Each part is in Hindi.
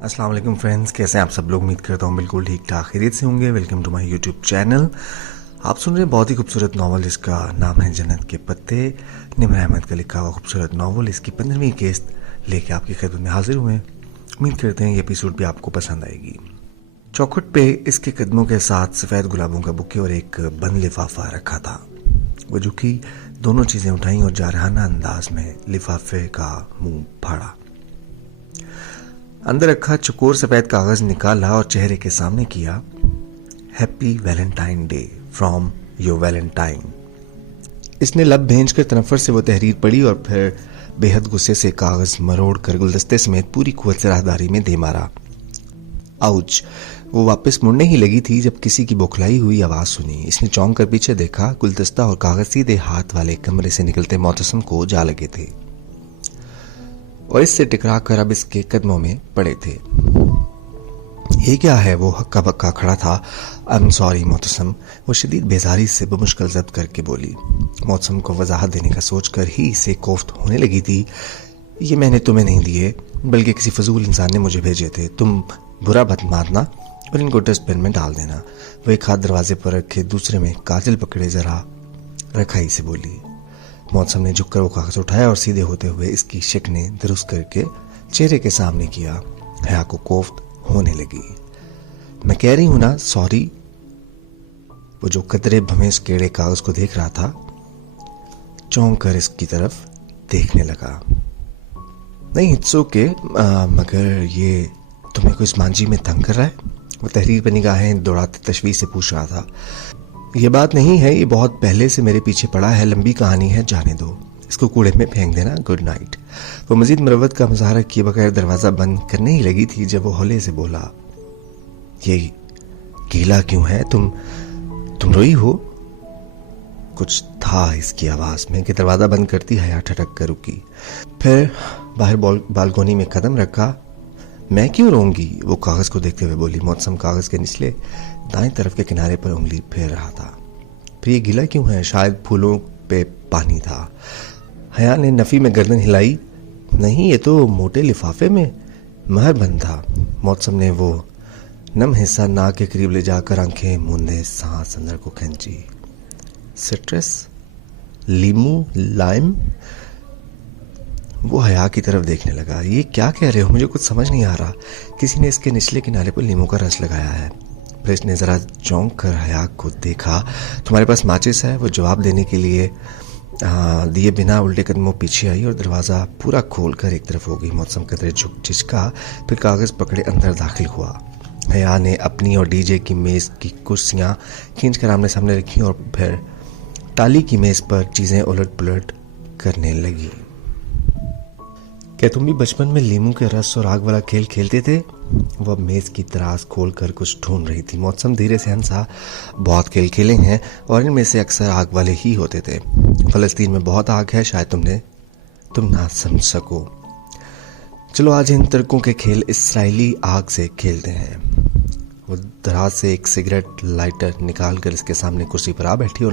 अस्सलाम वालेकुम फ्रेंड्स, कैसे हैं आप सब लोग। उम्मीद करता हूँ बिल्कुल ठीक ठाक खैरियत से होंगे। Welcome to my YouTube channel. आप सुन रहे हैं बहुत ही खूबसूरत नावल जिसका नाम है जन्नत के पत्ते। निमर अहमद का लिखा हुआ खूबसूरत नावल, इसकी 15वीं किस्त लेके आपकी खिदमत में हाजिर हुए। उम्मीद करते हैं ये एपिसोड भी आपको पसंद आएगी। चौखट पे इसके कदमों के साथ सफ़ेद गुलाबों का बुके और एक बंद लिफाफा रखा था। वो झुकी, दोनों चीज़ें उठाई और जारहाना अंदाज में लिफाफे का मुंह फाड़ा। अंदर रखा चकोर सफेद कागज निकाला और चेहरे के सामने किया। Happy Valentine day from your Valentine. इसने लब भेज कर तनफ्फर से वो तहरीर पढ़ी और फिर बेहद गुस्से से कागज मरोड़ कर गुलदस्ते समेत पूरी कुव्वत से राहदारी में दे मारा। आउच। वो वापस मुड़ने ही लगी थी जब किसी की बौखलाई हुई आवाज सुनी। इसने चौंक कर पीछे देखा। गुलदस्ता और कागज सीधे हाथ वाले कमरे से निकलते मोतसम को जा लगे थे और इससे टकरा कर अब इसके कदमों में पड़े थे। ये क्या है? वो हक्का बक्का खड़ा था। आई एम सॉरी मोतसम, वो शदीद बेजारी से बमुश्किल जब्त करके बोली। मोतसम को वजाहत देने का सोचकर ही इसे कोफ्त होने लगी थी। ये मैंने तुम्हें नहीं दिए, बल्कि किसी फजूल इंसान ने मुझे भेजे थे। तुम बुरा मत मानना और इनको डस्टबिन में डाल देना। वो एक हाथ दरवाजे पर रखे, दूसरे में काजल पकड़े जरा रखाई से बोली। मौसम ने झुककर वो कागज उठाया और सीधे होते हुए इसकी शक्लें दुरुस्त करके चेहरे के सामने किया। हया को कोफ्त होने लगी। मैं कह रही हूं ना सॉरी। वो जो कतरे भमेस केड़े कागज को देख रहा था चौंक कर इसकी तरफ देखने लगा। नहीं, इट्स ओके, मगर ये तुम्हें कोई मांझी में तंग कर रहा है? वो तहरीर पर निगाहें दौड़ाते तशवीश से पूछ रहा था। ये बात नहीं है, ये बहुत पहले से मेरे पीछे पड़ा है, लंबी कहानी है, जाने दो, इसको कूड़े में फेंक देना, गुड नाइट। वो मजीद मुरव्वत का मुजाहरा किए बगैर दरवाजा बंद करने ही लगी थी जब वो हौले से बोला, ये गीला क्यों है? तुम रोई हो? कुछ था इसकी आवाज में कि दरवाजा बंद करती हया ठटक कर रुकी। फिर बाहर बालकोनी में कदम रखा। मैं क्यों रोऊंगी? वो कागज को देखते हुए बोली। मौसम कागज के निचले दाएं तरफ के किनारे पर उंगली फेर रहा था। फिर ये गीला क्यों है? शायद फूलों पे पानी था। हया ने नफी में गर्दन हिलाई। नहीं, ये तो मोटे लिफाफे में महर बंद था। मौसम ने वो नम हिस्सा नाक के करीब ले जाकर आंखें मूंदे सांस अंदर को खींची। सिट्रस, लीमू, लाइम। वो हया की तरफ देखने लगा। ये क्या कह रहे हो? मुझे कुछ समझ नहीं आ रहा। किसी ने इसके निचले किनारे पर लीमू का रस लगाया है। फिर इसने जरा चौंक कर हया को देखा। तुम्हारे पास माचिस है? वो जवाब देने के लिए दिए बिना उल्टे कदमों पीछे आई और दरवाजा पूरा खोल कर एक तरफ हो गई। मौसम कदरे झिझका, फिर कागज पकड़े अंदर दाखिल हुआ। हया ने अपनी और डीजे की मेज की कुर्सियां खींच कर आमने सामने रखी और फिर टाली की मेज पर चीजें उलट पुलट करने लगी। क्या तुम भी बचपन में लीमू के रस और आग वाला खेल खेलते थे? वह मेज की तराज खोलकर कुछ ढूंढ रही थी। मौसम धीरे से हंसा। बहुत खेल खेले हैं और इनमें से अक्सर आग वाले ही होते थे। फलस्तीन में बहुत आग है, शायद तुम ना समझ सको। चलो आज इन तर्कों के खेल इसराइली आग से खेलते हैं। वो दराज से एक सिगरेट लाइटर निकाल कर इसके सामने कुर्सी पर आ बैठी और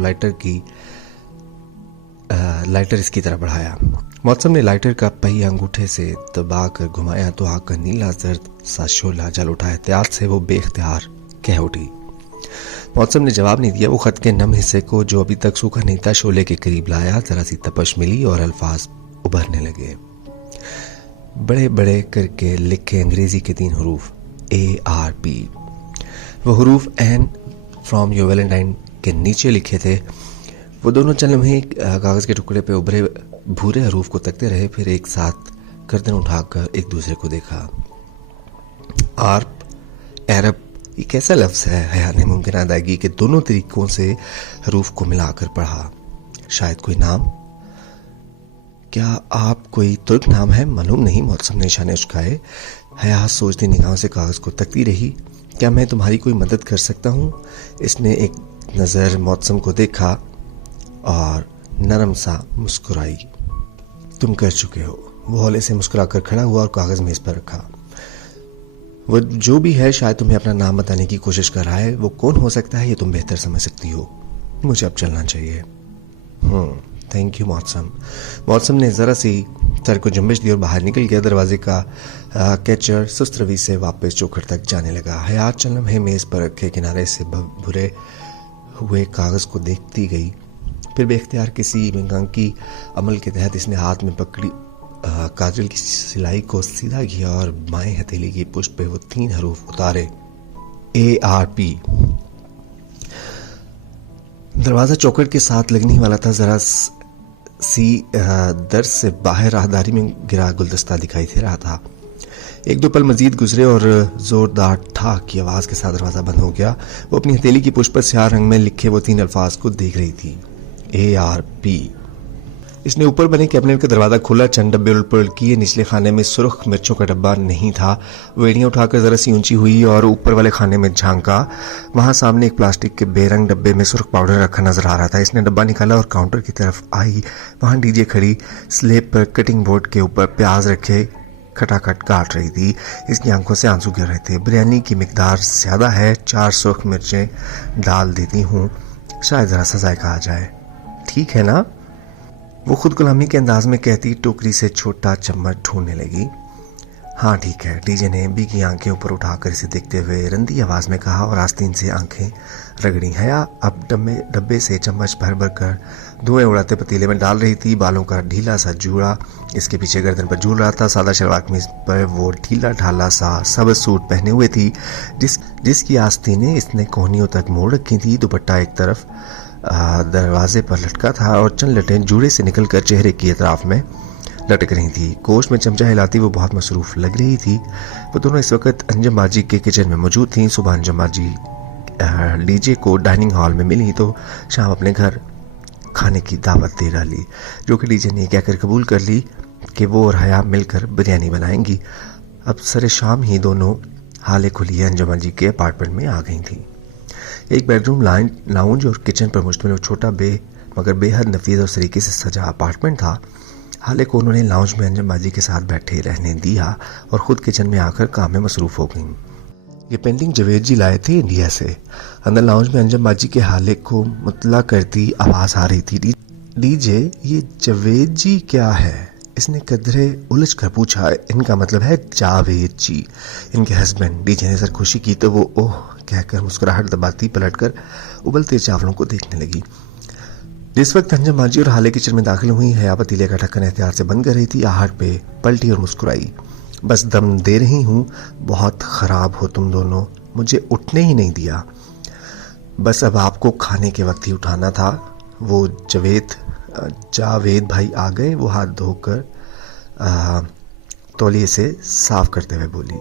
लाइटर इसकी तरफ बढ़ाया। मौसम ने लाइटर का पहिया अंगूठे से दबा कर घुमाया तो आग का नीला जर्द सा शोला जल उठा। एहतियात से वो बेख्तियार कह उठी। मौसम ने जवाब नहीं दिया। वो खत के नम हिस्से को जो अभी तक सूखा नहीं था शोले के करीब लाया। जरा सी तपश मिली और अल्फाज उभरने लगे। बड़े बड़े करके लिखे अंग्रेजी के 3 हरूफ ARP। वो हरूफ एन फ्रॉम योर वैलेंटाइन के नीचे लिखे थे। वो दोनों चंद लम्हे कागज के टुकड़े पे उभरे भूरे हरूफ को तकते रहे, फिर एक साथ गर्दन उठाकर एक दूसरे को देखा। आर्प, अरब, ये कैसा लफ्ज है? हया ने मुमकिन अदायगी के दोनों तरीकों से हरूफ को मिलाकर पढ़ा। शायद कोई नाम? क्या आप कोई तुर्क नाम है? मालूम नहीं। मौसम ने निशाने उचकाए। हया सोचती निगाहों से कागज को तकती रही। क्या मैं तुम्हारी कोई मदद कर सकता हूँ? इसने एक नजर मौसम को देखा और नरम सा मुस्कुराई। तुम कर चुके हो। वो हौले से मुस्कुराकर खड़ा हुआ और कागज मेज पर रखा। वो जो भी है शायद तुम्हें अपना नाम बताने की कोशिश कर रहा है। वो कौन हो सकता है ये तुम बेहतर समझ सकती हो। मुझे अब चलना चाहिए। थैंक यू मौसम। मौसम ने जरा सी सर को जुम्बिश दी और बाहर निकल गया। दरवाजे का कैचर सुस्त रवि से वापस चौखट तक जाने लगा। हयात चंद लम्हे मेज पर रखे किनारे से भुरे हुए कागज को देखती गई। फिर बेख्तियार किसी बेगांकी अमल के तहत इसने हाथ में पकड़ी काजल की सिलाई को सीधा किया और बाएं हथेली की पुष्प पे वो 3 हरूफ उतारे, ARP। दरवाजा चौखट के साथ लगने ही वाला था। जरा सी दर से बाहर राहदारी में गिरा गुलदस्ता दिखाई दे रहा था। 1-2 पल मजीद गुजरे और जोरदार ठाक की आवाज के साथ दरवाजा बंद हो गया। वो अपनी हथेली की पुष्प पर स्याह रंग में लिखे वो 3 अल्फाज को देख रही थी, ARP। इसने ऊपर बने कैबिनेट का दरवाजा खोला। चंद डब्बे उलट किए। निचले खाने में सुर्ख मिर्चों का डब्बा नहीं था। वेड़ियां उठाकर जरा सी ऊंची हुई और ऊपर वाले खाने में झांका। वहां सामने एक प्लास्टिक के बेरंग डब्बे में सुर्ख पाउडर रखा नजर आ रहा था। इसने डब्बा निकाला और काउंटर की तरफ आई। वहां डीजे खड़ी स्लेब पर कटिंग बोर्ड के ऊपर प्याज रखे खटाखट काट रही थी। इसकी आंखों से आंसू गिर रहे थे। बिरयानी की मिकदार ज्यादा है, 4 सुर्ख मिर्चें डाल देती हूँ, शायद जरा सा जायका आ जाए। ठीक है ना? वो खुद गुलामी के अंदाज में कहती टोकरी से छोटा चम्मच ढूंढने लगी। हाँ ठीक है, डीजे ने बी की आंखें ऊपर उठाकर इसे देखते हुए रंदी आवाज में कहा और आस्तीन से आंखें रगड़ी। हया अब डब्बे से चम्मच भर भर कर धुएं उड़ाते पतीले में डाल रही थी। बालों का ढीला सा जूड़ा इसके पीछे गर्दन पर झूल रहा था। सादा शलवार कमीज पर वो ढीला ढाला सा सब्ज सूट पहने हुए थी जिसकी आस्तीनें इसने कोहनियों तक मोड़ रखी थी। दुपट्टा एक तरफ दरवाजे पर लटका था और चंद लटें जूड़े से निकलकर चेहरे की अतराफ में लटक रही थी। कोष में चमचा हिलाती वो बहुत मसरूफ लग रही थी। वो दोनों इस वक्त अंजम बाजी के किचन में मौजूद थी। सुबह अंजम बाजी डीजे को डाइनिंग हॉल में मिली तो शाम अपने घर खाने की दावत दे डाली, जो कि डीजे ने कहकर कबूल कर ली कि वो और हया मिलकर बिरयानी बनाएंगी। अब सरे शाम ही दोनों हाले खुली अंजम बाजी के अपार्टमेंट में आ गई थी। एक बेडरूम लाउंज और किचन पर मुश्तमिल वो छोटा मगर बेहद नफीस और सरीके से सजा अपार्टमेंट था। हाले को उन्होंने लाउंज में अंजम बाजी के साथ बैठे रहने दिया और खुद किचन में आकर काम में मसरूफ हो गई। ये पेंटिंग जवेद जी लाए थे इंडिया से। अंदर लाउंज में अंजम बाजी के हाले को मुतला करती आवाज आ रही थी, डीजे ये जवेद जी क्या है? इसने कदरे उलझ कर पूछा। इनका मतलब है जावेद जी, इनके हस्बैंड। डीजे ने सरखुशी की तो वो ओह कहकर मुस्कुराहट दबाती पलटकर उबलते चावलों को देखने लगी। जिस वक्त अंजम बाजी और हाले किचन में दाखिल हुई, हया पतीले का ढक्कन एहतियात से बंद कर रही थी। आहट पे पलटी और मुस्कुराई। बस दम दे रही हूँ, बहुत खराब हो तुम दोनों, मुझे उठने ही नहीं दिया। बस अब आपको खाने के वक्त ही उठाना था। वो जावेद भाई आ गए। वो हाथ धोकर तौलिए से साफ करते हुए बोली।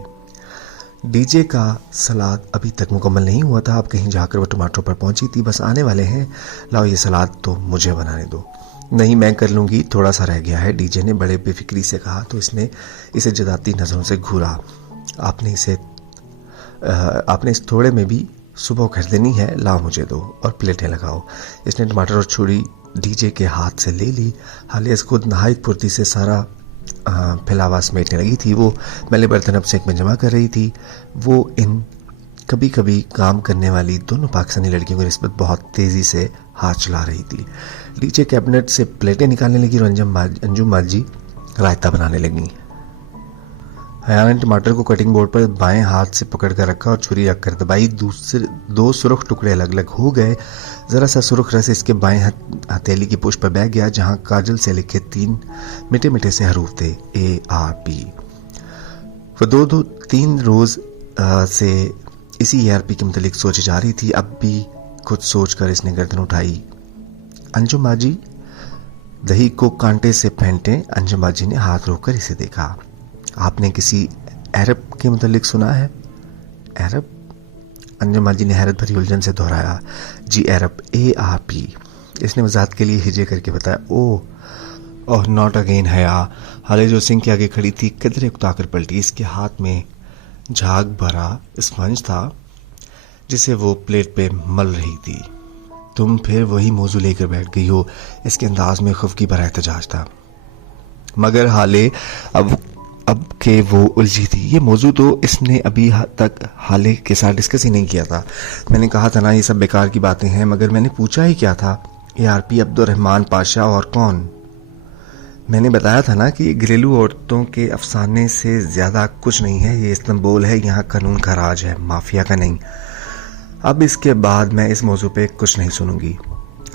डीजे का सलाद अभी तक मुकम्मल नहीं हुआ था। अब कहीं जाकर वो टमाटरों पर पहुंची थी। बस आने वाले हैं, लाओ ये सलाद तो मुझे बनाने दो। नहीं मैं कर लूँगी, थोड़ा सा रह गया है, डीजे ने बड़े बेफिक्री से कहा तो इसने इसे जदाती नज़रों से घूरा। आपने इस थोड़े में भी सुबह कर देनी है, लाओ मुझे दो और प्लेटें लगाओ। इसने टमाटर और छुरी डीजे के हाथ से ले ली। हालिया खुद नहायत फुर्ती से सारा फैलावा समेटने लगी थी। वो मैले बर्तन अब सिंक में जमा कर रही थी। वो इन कभी कभी काम करने वाली दोनों पाकिस्तानी लड़कियों की निस्बत बहुत तेजी से हाथ चला रही थी। डीजे कैबिनेट से प्लेटें निकालने लगी और अंजुम बाजी रायता बनाने लगी। हया ने टमाटर को कटिंग बोर्ड पर बाएं हाथ से पकड़ कर रखा और छुरी रखकर दबाई। दूसरे 2 सुर्ख टुकड़े अलग अलग हो गए। जरा सा सुर्ख रस इसके बाएं हथेली की पुष्प पर बह गया जहां काजल से लिखे 3 मिटे मिटे से हरूफ थे, ARP। वो 2-3 रोज से इसी ARP के मुतालिक सोचे जा रही थी। अब भी खुद सोचकर इसने गर्दन उठाई। अंजुम बाजी दही को कांटे से फेंटे। अंजुम बाजी ने हाथ रोककर इसे देखा। आपने किसी अरब के मुतालिक सुना है? अरब? अंजुम बाजी ने हैरत भरी उलझन से दोहराया। जी अरब, ARP। इसने वजाहत के लिए हिजे करके बताया। ओह नॉट अगेन हया। हाले जो सिंह के आगे खड़ी थी कदरे उताकर पलटी। इसके हाथ में झाग भरा स्पंज था जिसे वो प्लेट पे मल रही थी। तुम फिर वही मौजू लेकर बैठ गई हो। इसके अंदाज में खफकी भरा एहतजाज था। मगर हाले अब के वो उलझी थी। ये मौजू तो इसने अभी तक हाले के साथ डिस्कस ही नहीं किया था। मैंने कहा था ना ये सब बेकार की बातें हैं, मगर मैंने पूछा ही क्या था? ARP अब्दुल रहमान पाशा और कौन? मैंने बताया था ना कि घरेलू औरतों के अफसाने से ज़्यादा कुछ नहीं है। ये इस्तांबुल है, यहाँ कानून का राज है, माफिया का नहीं। अब इसके बाद मैं इस मौजू पे कुछ नहीं सुनूंगी।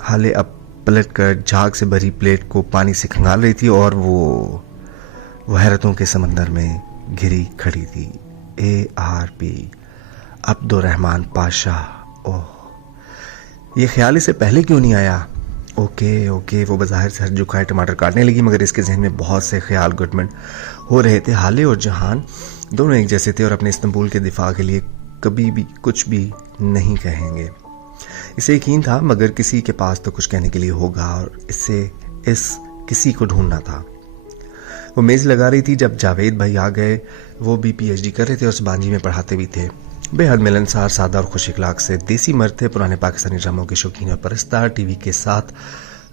हाले अब पलट कर झाग से भरी प्लेट को पानी से खंगाल रही थी और वो हैरतों के समंदर में घिरी खड़ी थी। ARP, Abdurrahman Pasha. ओह, ये ख्याल इसे पहले क्यों नहीं आया? ओके, वो बाज़ाहिर सर झुकाए टमाटर काटने लगी, मगर इसके जहन में बहुत से ख्याल गुटमट हो रहे थे। हाले और जहान दोनों एक जैसे थे और अपने इस्तांबुल के दिफा के लिए कभी भी कुछ भी नहीं कहेंगे। इसे यकीन था, मगर किसी के पास तो कुछ कहने के लिए होगा और इस किसी को ढूंढना था। वो मेज़ लगा रही थी जब जावेद भाई आ गए। वो भी PhD कर रहे थे और सुबानजी में पढ़ाते भी थे। बेहद मिलनसार, सादा और खुश इखलाक से देसी मर्द थे। पुराने पाकिस्तानी ड्रामों के शौकीन और परस्तार। टीवी के साथ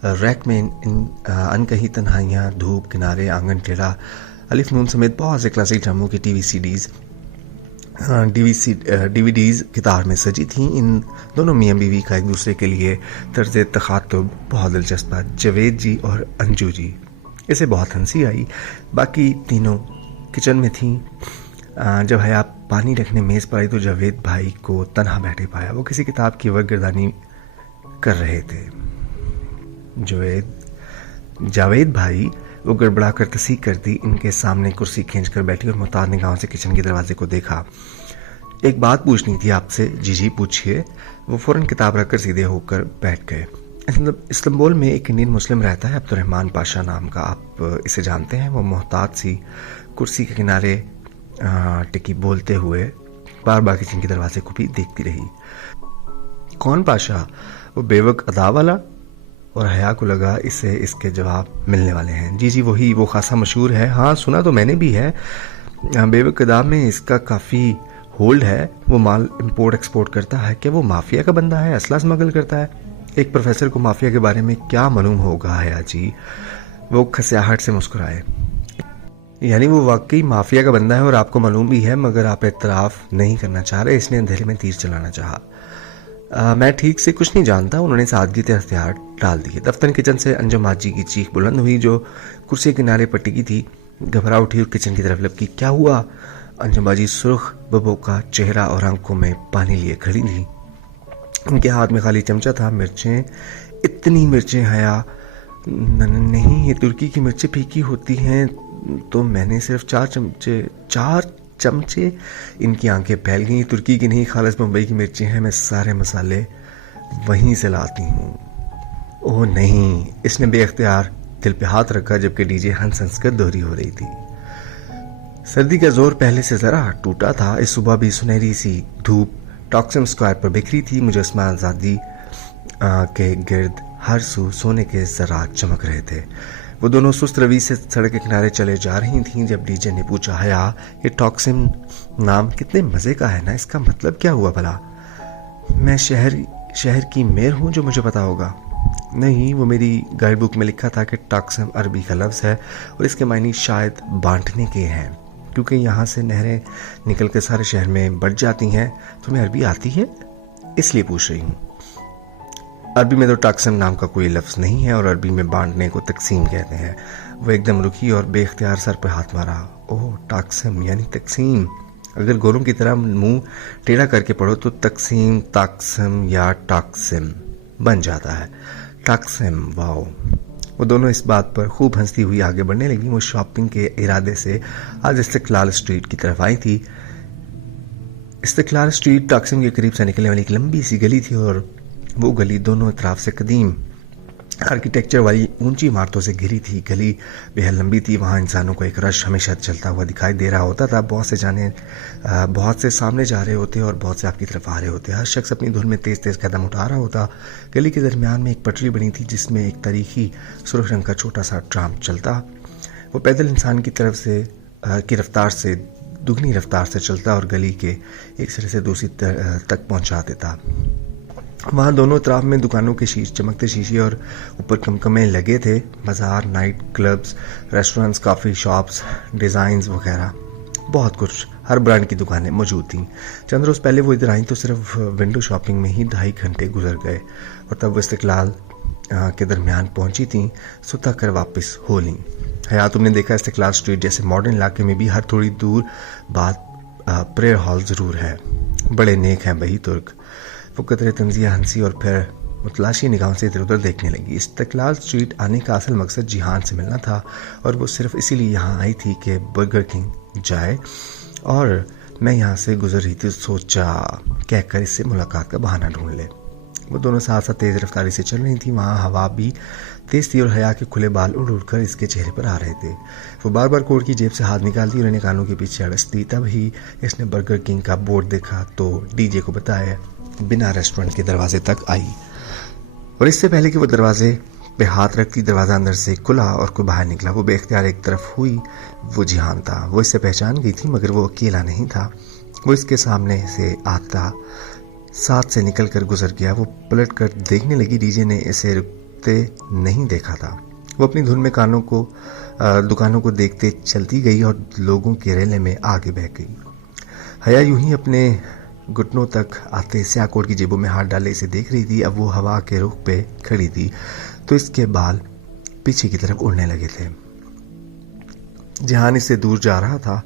रैक में अनकही तन्हाइयाँ, धूप, किनारे, आंगन टेढ़ा, अलिफ नून समेत बहुत से क्लासिक ड्रामों की DVDs किताब में सजी थी। इन दोनों मियाँ बीवी का एक दूसरे के लिए तर्ज तखातुब बहुत दिलचस्प था। जावेद जी और अंजू जी। इसे बहुत हंसी आई। बाकी तीनों किचन में थीं। जब हया पानी रखने मेज़ पर आई तो जावेद भाई को तन्हा बैठे पाया। वो किसी किताब की वर्कगर्दानी कर रहे थे। जावेद भाई, वो गड़बड़ा कर तस्दीक कर दी। इनके सामने कुर्सी खींच कर बैठी और मुताद निगाहों से किचन के दरवाजे को देखा। एक बात पूछनी थी आपसे। जी पूछिए। वो फौरन किताब रखकर सीधे होकर बैठ गए। इस्तांबुल में एक इंडियन मुस्लिम रहता है, अब्दुर्रहमान पाशा नाम का। आप इसे जानते हैं। वो मोहतात सी कुर्सी के किनारे टिकी बोलते हुए बार बार किचन के दरवाजे को भी देखती रही। कौन पाशा? वो बेवक अदा वाला? और हया को लगा इसे इसके जवाब मिलने वाले हैं। जी वही, वो खासा मशहूर है। हाँ, सुना तो मैंने भी है। बेवक अदा में इसका काफ़ी होल्ड है। वो माल इंपोर्ट एक्सपोर्ट करता है। क्या वो माफिया का बंदा है? असला स्मगल करता है? एक प्रोफेसर को माफिया के बारे में क्या मालूम होगा हया जी? वो खसियाहट से मुस्कुराए। यानी वो वाकई माफिया का बंदा है और आपको मालूम भी है, मगर आप एतराफ़ नहीं करना चाह रहे। इसने अंधेरे में तीर चलाना चाहा। मैं ठीक से कुछ नहीं जानता। उन्होंने सादगी से हथियार डाल दिए। दफ्तर किचन से अंजुम हाजी की चीख बुलंद हुई, जो कुर्सी किनारे पर टिकी थी। घबरा उठी और किचन की तरफ लपकी। क्या हुआ? अंजुम हाजी सुर्ख बबो का चेहरा और आंखों में पानी लिए खड़ी थी। उनके हाथ में खाली चमचा था। मिर्चें, इतनी मिर्चें हया? नहीं, ये तुर्की की मिर्चें फीकी होती हैं, तो मैंने सिर्फ 4 चमचे। इनकी आंखें फैल गईं। तुर्की की नहीं, खालिस मुंबई की मिर्चें हैं। मैं सारे मसाले वहीं से लाती हूँ। ओह नहीं, इसने बेख्तियार दिल पे हाथ रखा जबकि डीजे हंस हंस कर दोहरी हो रही थी। सर्दी का जोर पहले से जरा टूटा था। इस सुबह भी सुनहरी सी धूप टॉक्सिम स्क्वायर पर बिखरी थी। मुजस्मा आज़ादी के गिर्द हर सू सोने के ज़रात चमक रहे थे। वो दोनों सुस्त रवि से सड़क के किनारे चले जा रही थीं जब डीजे ने पूछा, हया, ये टॉक्सिम नाम कितने मज़े का है ना? इसका मतलब क्या हुआ भला? मैं शहर की मेयर हूँ, जो मुझे पता होगा। नहीं, वो मेरी गाइड बुक में लिखा था कि टॉक्सिम अरबी का लफ्ज़ है और इसके मायने शायद बांटने के हैं, क्योंकि यहाँ से नहरें निकल कर सारे शहर में बढ़ जाती हैं। तुम्हें अरबी आती है? इसलिए पूछ रही हूँ। अरबी में तो टॉक्सिम नाम का कोई लफ्ज़ नहीं है और अरबी में बांटने को तकसीम कहते हैं। वो एकदम रुकी और बेख्तियार सर पर हाथ मारा। ओह, टॉक्सिम यानी तकसीम। अगर गोरों की तरह मुंह टेढ़ा करके पढ़ो तो तकसीम, ताकसिम या टॉक्सिम बन जाता है। टॉक्सिम, वाओ। वो दोनों इस बात पर खूब हंसती हुई आगे बढ़ने लगी। वो शॉपिंग के इरादे से आज इस्तिकलाल स्ट्रीट की तरफ आई थी। इस्तिकलाल स्ट्रीट टॉक्सिम के करीब से निकलने वाली एक लंबी सी गली थी और वो गली दोनों तरफ से कदीम आर्किटेक्चर वाली ऊंची इमारतों से घिरी थी। गली बेहद लंबी थी। वहाँ इंसानों को एक रश हमेशा चलता हुआ दिखाई दे रहा होता था। बहुत से सामने जा रहे होते और बहुत से आपकी तरफ आ रहे होते। हर शख्स अपनी धुन में तेज तेज कदम उठा रहा होता। गली के दरमियान में एक पटरी बनी थी जिसमें एक तारीखी सुर्ख रंग का छोटा सा ट्राम चलता। वो पैदल इंसान की रफ्तार से दुगनी रफ्तार से चलता और गली के एक सिरे से दूसरी तक पहुंचा देता। वहाँ दोनों तरफ में दुकानों के चमकते शीशे और ऊपर कमकमे लगे थे। बाजार, night clubs, restaurants, coffee shops, designs वगैरह बहुत कुछ, हर ब्रांड की दुकानें मौजूद थीं। चंद रोज़ पहले वो इधर आई तो सिर्फ विंडो शॉपिंग में ही 2.5 घंटे गुजर गए और तब वो इस्तिकलाल के दरमियान पहुंची थी। सुता कर वापस हो लीं। हया, तुमने देखा इस्तिकलाल स्ट्रीट जैसे मॉडर्न इलाके में भी हर थोड़ी दूर बाद प्रेयर हॉल ज़रूर है। बड़े नेक हैं भाई तुर्क। वो कतरे तंजिया हंसी और फिर मुतलाशी निगाहों से इधर उधर देखने लगी। इस्तिकलाल स्ट्रीट आने का असल मकसद जिहान से मिलना था और वो सिर्फ इसीलिए यहाँ आई थी कि बर्गर किंग जाए, और मैं यहाँ से गुजर रही थी, सोचा कहकर इससे मुलाकात का बहाना ढूंढ ले। वो दोनों साथ साथ तेज़ रफ्तारी से चल रही थी। वहाँ हवा भी तेज़ थी और हया के खुले बाल उड़ उड़ कर इसके चेहरे पर आ रहे थे। वो बार बार कोट की जेब से हाथ निकालती और इन्हें कानों के पीछे अड़सती। तब ही इसने बर्गर किंग का बोर्ड देखा तो डीजे को बताया बिना रेस्टोरेंट के दरवाजे तक आई, और इससे पहले कि वो दरवाजे पे हाथ रखती दरवाज़ा अंदर से खुला और कोई बाहर निकला। वो बेख्तियार एक तरफ हुई। वो जिहान था। वो इससे पहचान गई थी, मगर वो अकेला नहीं था। वो इसके सामने से आता साथ से निकल कर गुजर गया। वो पलट कर देखने लगी। डीजे ने इसे रुकते नहीं देखा था। वो अपनी धुन में दुकानों को देखते चलती गई और लोगों के रेले में आगे बह गई। हया यूं ही अपने घुटनों तक आते स्याकोट की जेबों में हाथ डाले इसे देख रही थी। अब वो हवा के रुख पे खड़ी थी तो इसके बाल पीछे की तरफ उड़ने लगे थे। जिहान इससे दूर जा रहा था।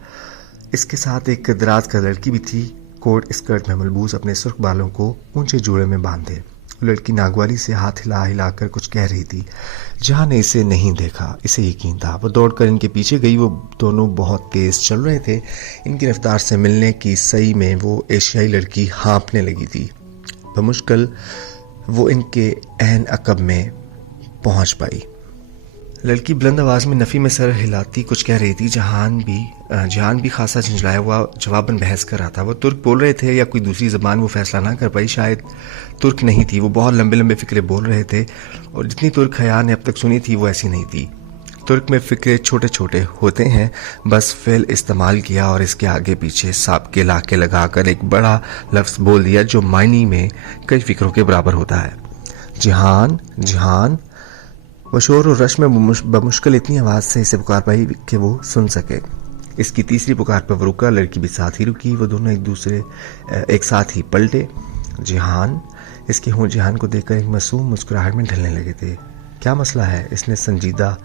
इसके साथ एक दराज का लड़की भी थी, कोट स्कर्ट में मलबूस, अपने सुर्ख बालों को ऊंचे जूड़े में बांधे। लड़की नागवाली से हाथ हिला हिलाकर कुछ कह रही थी। जहां ने इसे नहीं देखा, इसे यकीन था। वो दौड़कर इनके पीछे गई। वो दोनों बहुत तेज चल रहे थे। इनकी रफ्तार से मिलने की सही में वो एशियाई लड़की हाँफने लगी थी। बमुश्किल वो इनके एहन अकब में पहुंच पाई। लड़की बुलंद आवाज में नफी में सर हिलाती कुछ कह रही थी। जहान भी खासा झंझलाया हुआ जवाबन बहस कर रहा था। वो तुर्क बोल रहे थे या कोई दूसरी जबान, वो फैसला ना कर पाई। शायद तुर्क नहीं थी। वो बहुत लंबे लंबे फिक्रे बोल रहे थे और जितनी तुर्क हया ने अब तक सुनी थी वो ऐसी नहीं थी। तुर्क में फिक्रे छोटे छोटे होते हैं, बस फेल इस्तेमाल किया और इसके आगे पीछे सांप के लाके लगाकर एक बड़ा लफ्ज बोल दिया जो मायने में कई फिक्रों के बराबर होता है। जिहान, जिहान। वो शोर और रश में बमुश्किल इतनी आवाज से इसे पुकार पाई कि वो सुन सके। इसकी तीसरी पुकार पर वो रुका। लड़की भी साथ ही रुकी। वो दोनों एक साथ ही पलटे। जिहान। इसके हों जिहान को देखकर एक मासूम मुस्कुराहट में ढलने लगे थे। क्या मसला है? इसने संजीदा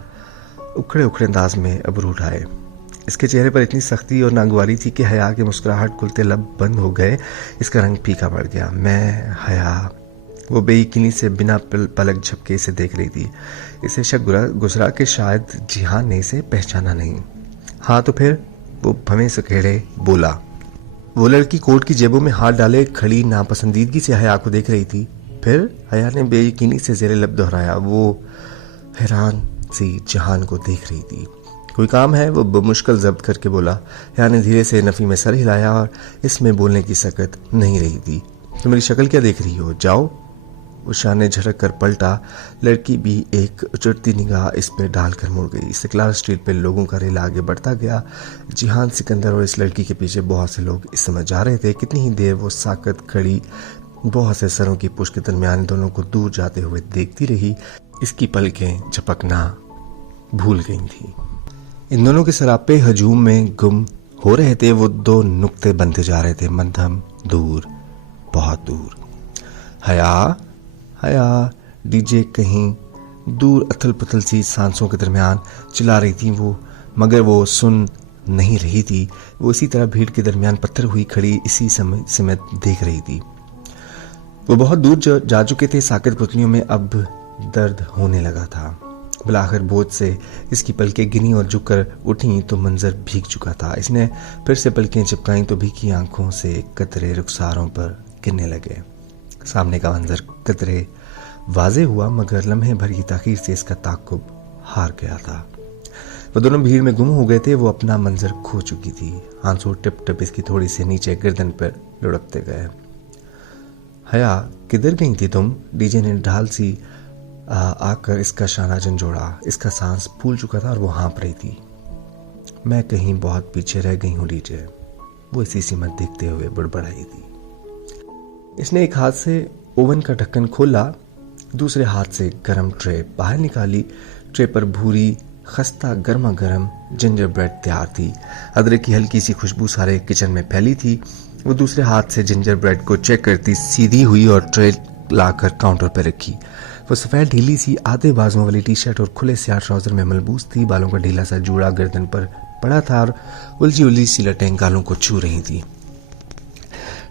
उखड़े उखड़े अंदाज में अबरू उठाए। इसके चेहरे पर इतनी सख्ती और नागवारी थी कि हया के मुस्कुराहट खुलते लब बंद हो गए। इसका रंग फीका पड़ गया। मैं हया। वो बेयकीनी से बिना पलक झपके इसे देख रही थी। इसे शक गुजरा कि शायद जिहान ने इसे पहचाना नहीं। हाँ तो फिर? वो भवें सकेड़े बोला। वो लड़की कोट की जेबों में हाथ डाले खड़ी नापसंदीदगी से हया को देख रही थी। फिर? हया ने बेयकीनी से ज़ेरे लब दोहराया। वो हैरान सी जिहान को देख रही थी। कोई काम है? वो बमुश्किल जब्त करके बोला। हया ने धीरे से नफी में सर हिलाया और इसमें बोलने की सकत नहीं रही थी। तो मेरी शक्ल क्या देख रही हो? जाओ। उषा ने झटक कर पलटा। लड़की भी एक उचटती निगाह इस पे डालकर मुड़ गई। इस्तिकलाल स्ट्रीट पे लोगों का रेला आगे बढ़ता गया। जिहान, सिकंदर और इस लड़की के पीछे बहुत से लोग इस समय जा रहे थे। कितनी ही देर वो साकत खड़ी बहुत से सरों की पुष्ट के दरमियान दोनों को दूर जाते हुए देखती रही। इसकी पलकें झपकना भूल गई थी। इन दोनों के सरापे हजूम में गुम हो रहे थे। वो दो नुक्ते बनते जा रहे थे, मध्यम, दूर, बहुत दूर। हया, हया। डीजे कहीं दूर अथल पथल सी सांसों के दरमियान चिल्ला रही थी वो, मगर वो सुन नहीं रही थी। वो इसी तरह भीड़ के दरमियान पत्थर हुई खड़ी इसी समय सिमत देख रही थी। वो बहुत दूर जा चुके थे। साकित पुतलियों में अब दर्द होने लगा था। बिलाखिर बोझ से इसकी पलकें गिनी और झुककर उठी तो मंजर भीग चुका था। इसने फिर से पलकें चिपकाई तो भीगी आंखों से कतरे रुखसारों पर गिरने लगे। सामने का मंजर कतरे वाजे हुआ, मगर लम्हे भर की ताखीर से इसका ताक़ुब हार गया था। वो दोनों भीड़ में गुम हो गए थे। वो अपना मंजर खो चुकी थी। आंसू टिप टिप इसकी थोड़ी से नीचे गर्दन पर लुढ़कते गए। हया, किधर गई थी तुम? डीजे ने ढाल सी आकर इसका शाना झंझोड़ा। इसका सांस फूल चुका था और वो हाँप रही थी। मैं कहीं बहुत पीछे रह गई हूँ डीजे, वो इसी सिमत देखते हुए बड़बड़ाई थी। इसने एक हाथ से ओवन का ढक्कन खोला, दूसरे हाथ से गरम ट्रे बाहर निकाली। ट्रे पर भूरी खस्ता गर्मा गर्म जिंजर ब्रेड तैयार थी। अदरक की हल्की सी खुशबू सारे किचन में फैली थी। वो दूसरे हाथ से जिंजर ब्रेड को चेक करती सीधी हुई और ट्रे लाकर काउंटर पर रखी। वो सफ़ेद ढीली सी आधे बाजुओं वाली टी शर्ट और खुले स्याह ट्राउजर में मलबूस थी। बालों का ढीला सा जूड़ा गर्दन पर पड़ा था और उलझी उलझी सी लटें गालों को छू रही थी।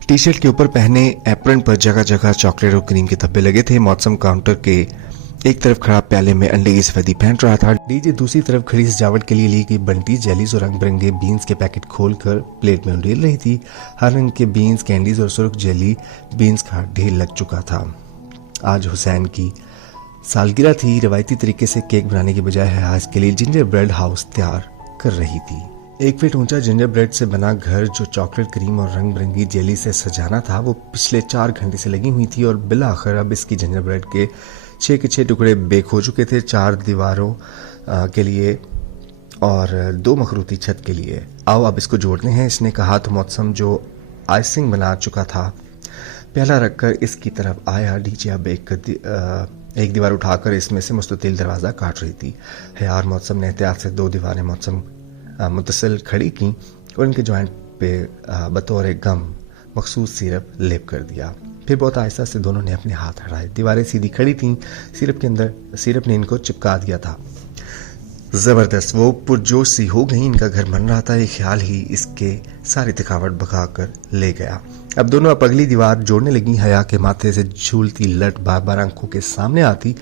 टी शर्ट के ऊपर पहने एप्रन पर जगह जगह चॉकलेट और क्रीम के धब्बे लगे थे। मौसम काउंटर के एक तरफ खड़ा प्याले में अंडे की सफेदी फेंट रहा था। डीजे दूसरी तरफ खड़ी सजावट के लिए ली गई बंटी जेलीज और रंग बिरंगे बीन्स के पैकेट खोलकर प्लेट में उंडेल रही थी। हर रंग के बीन्स, कैंडीज और सुर्ख जेली बीन्स का ढेर लग चुका था। आज हुसैन की सालगिरह थी। रवायती तरीके से केक बनाने के बजाय हयाज के लिए जिंजर ब्रेड हाउस तैयार कर रही थी। 1 फीट ऊंचा जिंजर ब्रेड से बना घर जो चॉकलेट क्रीम और रंग बिरंगी जेली से सजाना था वो पिछले 4 घंटे से लगी हुई थी और बिलाखिर अब इसकी जिंजर ब्रेड के 6 के 6 टुकड़े बेक हो चुके थे। 4 दीवारों के लिए और 2 मखरूती छत के लिए। आओ अब इसको जोड़ते हैं, इसने कहा तो मौसम जो आइसिंग बना चुका था प्याला रखकर इसकी तरफ आया। डीजे अब एक दीवार उठाकर इसमें से मुस्ततिल दरवाज़ा काट रही थी। हयार मौसम ने एहतियात से 2 दीवारें मौसम मुतसिल खड़ी की और इनके जॉइंट पे बतौर गम मखसूस सिरप लेप कर दिया। फिर बहुत आहिस्ता से दोनों ने अपने हाथ हटाए। दीवारें सीधी खड़ी थीं। सिरप के अंदर सिरप ने इनको चिपका दिया था। जबरदस्त, वो पुरजोश सी हो गई। इनका घर बन रहा था। ये ख्याल ही इसके सारी थकावट भगा कर ले गया। अब दोनों अब अगली दीवार जोड़ने लगी। हया के माथे से झूलती लट बार बार आंखों के सामने आती।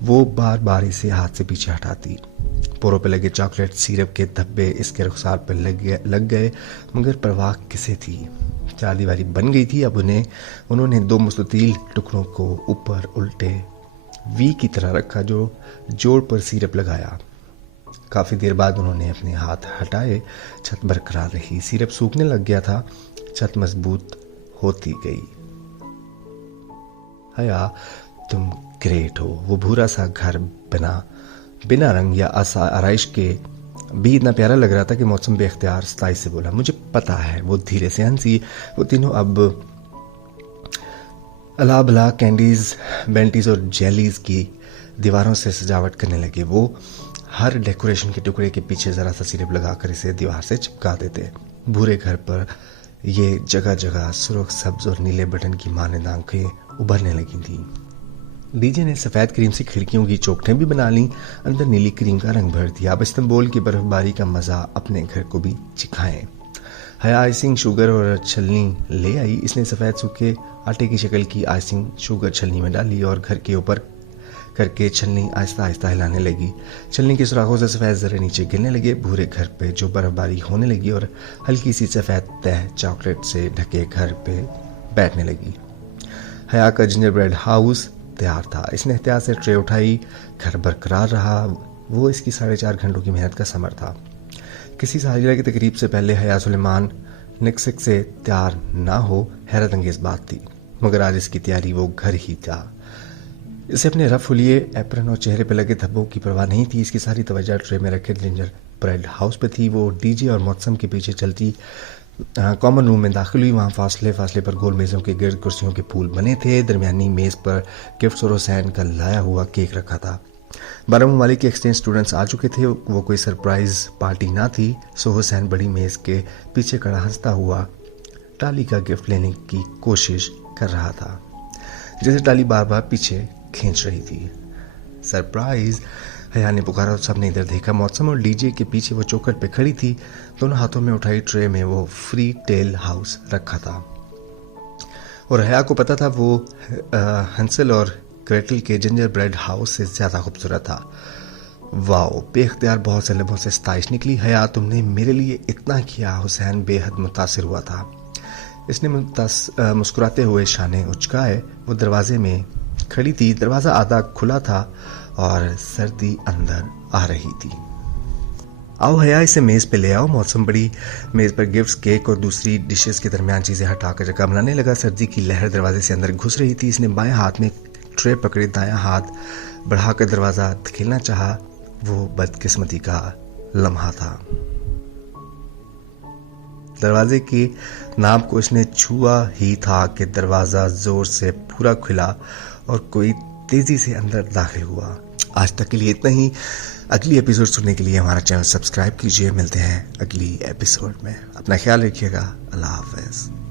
वो बार बार इसे हाथ से पीछे हटाती। पोरों पे लगे चॉकलेट सिरप के धब्बे इसके रुखसार पर लग गए मगर परवाह किसे थी। 4 दीवारी बन गई थी। अब उन्होंने 2 मुस्ततील टुकड़ों को ऊपर उल्टे वी की तरह रखा जो जोड़ पर सिरप लगाया। काफी देर बाद उन्होंने अपने हाथ हटाए। छत बरकरार रही। सिरप सूखने लग गया था। छत मजबूत होती गई। हया तुम ग्रेट हो। वो भूरा सा घर बिना रंग या आराइश के भी इतना प्यारा लग रहा था कि मौसम बेख्तियार सताई से बोला, मुझे पता है। वो धीरे से हंसी। वो तीनों अब अला बला कैंडीज, बेंटीज और जेलीज की दीवारों से सजावट करने लगे। वो हर डेकोरेशन के टुकड़े के पीछे जरा सा सिरप लगाकर इसे दीवार से चिपका देते। भूरे घर पर ये जगह जगह सुर्ख, सब्ज और नीले बटन की मानंद आंखें उभरने लगी थी। डीजे ने सफ़ेद क्रीम से खिड़कियों की चौखटें भी बना ली। अंदर नीली क्रीम का रंग भर दिया। अब इस्तांबुल की बर्फबारी का मज़ा अपने घर को भी चिखाएं। हया आइसिंग, शुगर और छलनी ले आई। इसने सफ़ेद सूखे आटे की शक्ल की आइसिंग शुगर छलनी में डाली और घर के ऊपर करके छलनी आहिस्ता आहिस्ता हिलाने लगी। छलनी के सुराखों से सफ़ेद ज़रे नीचे गिरने लगे। भूरे घर पे जो बर्फबारी होने लगी और हल्की सी सफ़ेद तह चॉकलेट से ढके घर पे बैठने लगी। हया का जिंजर ब्रेड हाउस तैयार था। इसने एहतियात से ट्रे उठाई। घर बरकरार रहा। वो इसकी 4.5 घंटों की मेहनत का समर था। किसी सालगिरह की तकरीब से पहले हया सुलेमान निक्सिक से तैयार ना हो हैरत अंगेज बात थी, मगर आज इसकी तैयारी वो घर ही था। इसे अपने रफ हुलिये, एप्रन और चेहरे पर लगे धब्बों की परवाह नहीं थी। इसकी सारी तवज्जो ट्रे में रखे जिंजर ब्रेड हाउस पे थी। वो डीजे और मौसम के पीछे चलती कॉमन रूम में दाखिल हुई। वहाँ फासले फासले पर गोल मेज़ों के गिर्द कुर्सियों के फूल बने थे। दरमियानी मेज़ पर गिफ्ट्स और हुसैन का लाया हुआ केक रखा था। 12 ममालिक के एक्सचेंज स्टूडेंट्स आ चुके थे। वो कोई सरप्राइज पार्टी ना थी। सो हुसैन बड़ी मेज़ के पीछे खड़ा हंसता हुआ टाली का गिफ्ट लेने की कोशिश कर रहा था, जैसे टाली बार बार पीछे खींच रही थी। सरप्राइज, हया ने पुकारा और सबने इधर देखा। मौसम और डीजे के पीछे वो चौखट पे खड़ी थी। दोनों हाथों में उठाई ट्रे में वो फ्री टेल हाउस रखा था और हया को पता था वो हंसल और ग्रेटल के जिंजर ब्रेड हाउस से ज्यादा खूबसूरत था। वाओ, बेख्तियार बहुत से लबों से सताइश निकली। हया तुमने मेरे लिए इतना किया। हुसैन बेहद मुतासिर हुआ था। इसने मुस्कुराते हुए शाने उचकाए। वो दरवाजे में खड़ी थी। दरवाजा आधा खुला था और सर्दी अंदर आ रही थी। आओ हया, इसे मेज पे ले आओ। मौसम बड़ी मेज पर गिफ्ट्स, केक और दूसरी डिशेस के दरमियान चीजें हटाकर जगह बनाने लगा। सर्दी की लहर दरवाजे से अंदर घुस रही थी। इसने बाएं हाथ में ट्रे पकड़े, दायां हाथ बढ़ाकर दरवाजा धकेलना चाहा। वो बदकिस्मती का लम्हा था। दरवाजे की नाप को इसने छुआ ही था कि दरवाजा जोर से पूरा खुला और कोई तेजी से अंदर दाखिल हुआ। आज तक के लिए इतना ही। अगली एपिसोड सुनने के लिए हमारा चैनल सब्सक्राइब कीजिए। मिलते हैं अगली एपिसोड में। अपना ख्याल रखिएगा। अल्लाह हाफ़िज़।